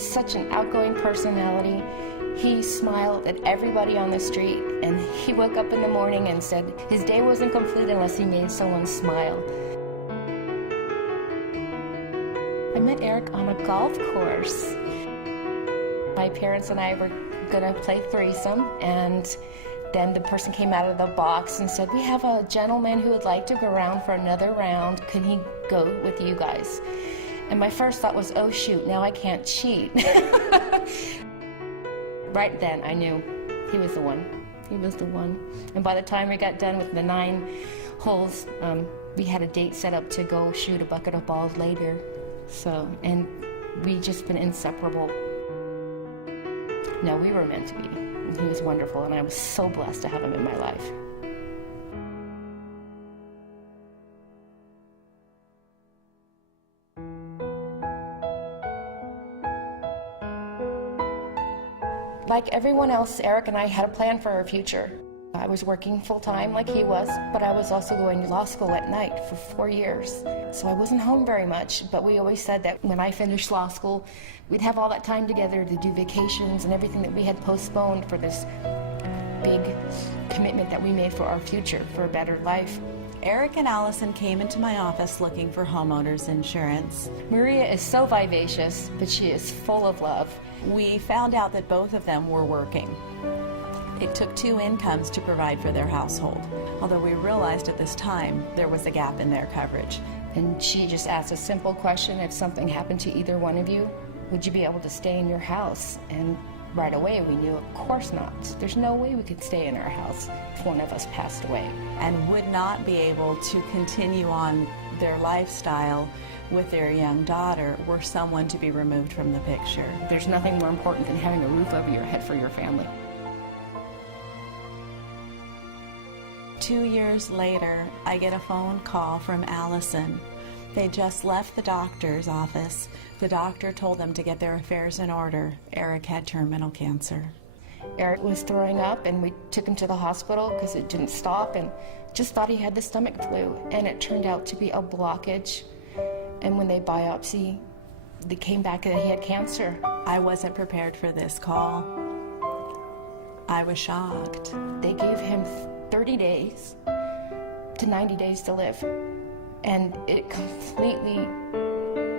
is such an outgoing personality. He smiled at everybody on the street, and he woke up in the morning and said his day wasn't complete unless he made someone smile. I met Eric on a golf course. My parents and I were gonna play threesome, and then the person came out of the box and said, "We have a gentleman who would like to go around for another round. Can he go with you guys?" And my first thought was, oh shoot, now I can't cheat. Right then, I knew he was the one. He was the one. And by the time we got done with the 9 holes, we had a date set up to go shoot a bucket of balls later. So, and we just been inseparable. No, we were meant to be. He was wonderful, and I was so blessed to have him in my life. Like everyone else, Eric and I had a plan for our future. I was working full-time like he was, but I was also going to law school at night for 4 years. So I wasn't home very much, but we always said that when I finished law school, we'd have all that time together to do vacations and everything that we had postponed for this big commitment that we made for our future, for a better life. Eric and Alison came into my office looking for homeowners insurance. Maria is so vivacious, but she is full of love. We found out that both of them were working. It took 2 incomes to provide for their household, although we realized at this time there was a gap in their coverage. And she just asked a simple question: if something happened to either one of you, would you be able to stay in your house? And right away we knew, of course not. There's no way we could stay in our house if one of us passed away. And would not be able to continue on their lifestyle with their young daughter were someone to be removed from the picture. There's nothing more important than having a roof over your head for your family. 2 years later, I get a phone call from Alison. They just left the doctor's office. The doctor told them to get their affairs in order. Eric had terminal cancer. Eric was throwing up, and we took him to the hospital because it didn't stop, and just thought he had the stomach flu, and it turned out to be a blockage. And when they biopsied, they came back that he had cancer. I wasn't prepared for this call. I was shocked. They gave him 30 days to 90 days to live. And it completely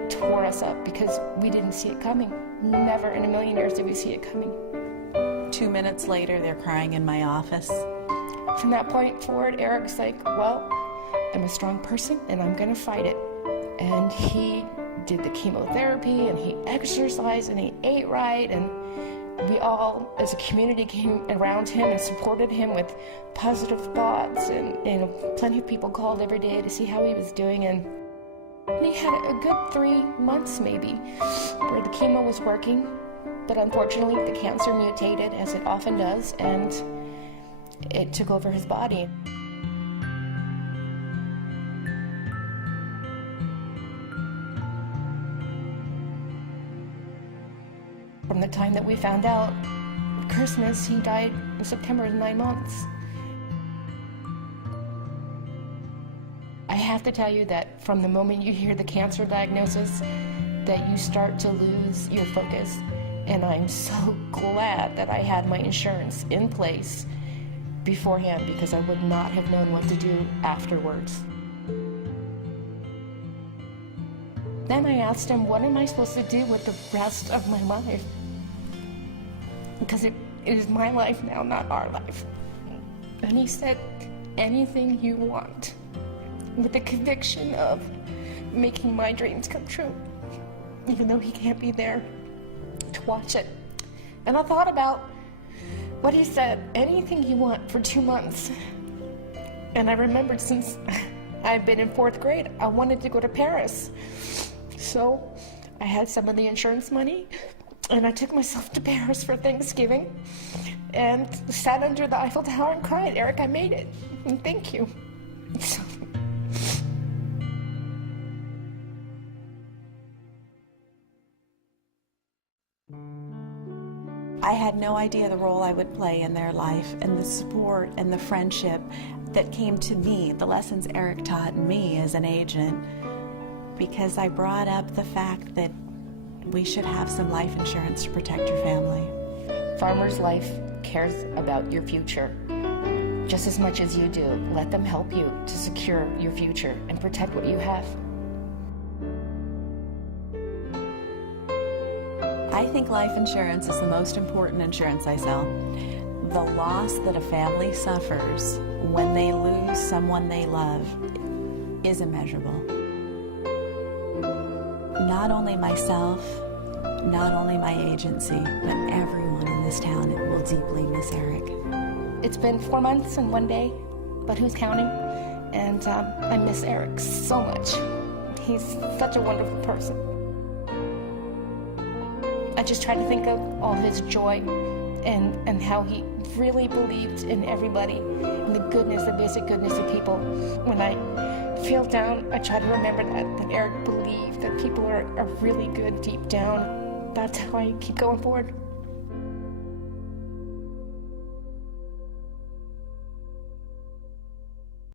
tore us up because we didn't see it coming. Never in a million years did we see it coming. 2 minutes later, they're crying in my office. From that point forward, Eric's like, well, I'm a strong person and I'm gonna fight it. And he did the chemotherapy, and he exercised, and he ate right, and we all, as a community, came around him and supported him with positive thoughts, and plenty of people called every day to see how he was doing, and he had a good 3 months maybe where the chemo was working, but unfortunately the cancer mutated, as it often does, and it took over his body. From the time that we found out, Christmas, he died in September, 9 months. I have to tell you that from the moment you hear the cancer diagnosis, that you start to lose your focus. And I'm so glad that I had my insurance in place beforehand, because I would not have known what to do afterwards. Then I asked him, what am I supposed to do with the rest of my life? Because it is my life now, not our life. And he said, anything you want, with the conviction of making my dreams come true, even though he can't be there to watch it. And I thought about what he said, anything you want, for 2 months. And I remembered, since I've been in 4th grade, I wanted to go to Paris. So I had some of the insurance money, and I took myself to Paris for Thanksgiving and sat under the Eiffel Tower and cried, Eric, I made it, and thank you. I had no idea the role I would play in their life, and the support and the friendship that came to me, the lessons Eric taught me as an agent, because I brought up the fact that we should have some life insurance to protect your family. Farmer's Life cares about your future just as much as you do. Let them help you to secure your future and protect what you have. I think life insurance is the most important insurance I sell. The loss that a family suffers when they lose someone they love is immeasurable. Not only myself, not only my agency, but everyone in this town will deeply miss Eric. It's been 4 months and 1 day, but who's counting? And I miss Eric so much. He's such a wonderful person. I just try to think of all his joy and how he really believed in everybody, and the goodness, the basic goodness of people. When I feel down, I try to remember that Eric believed that people are really good deep down. That's how I keep going forward.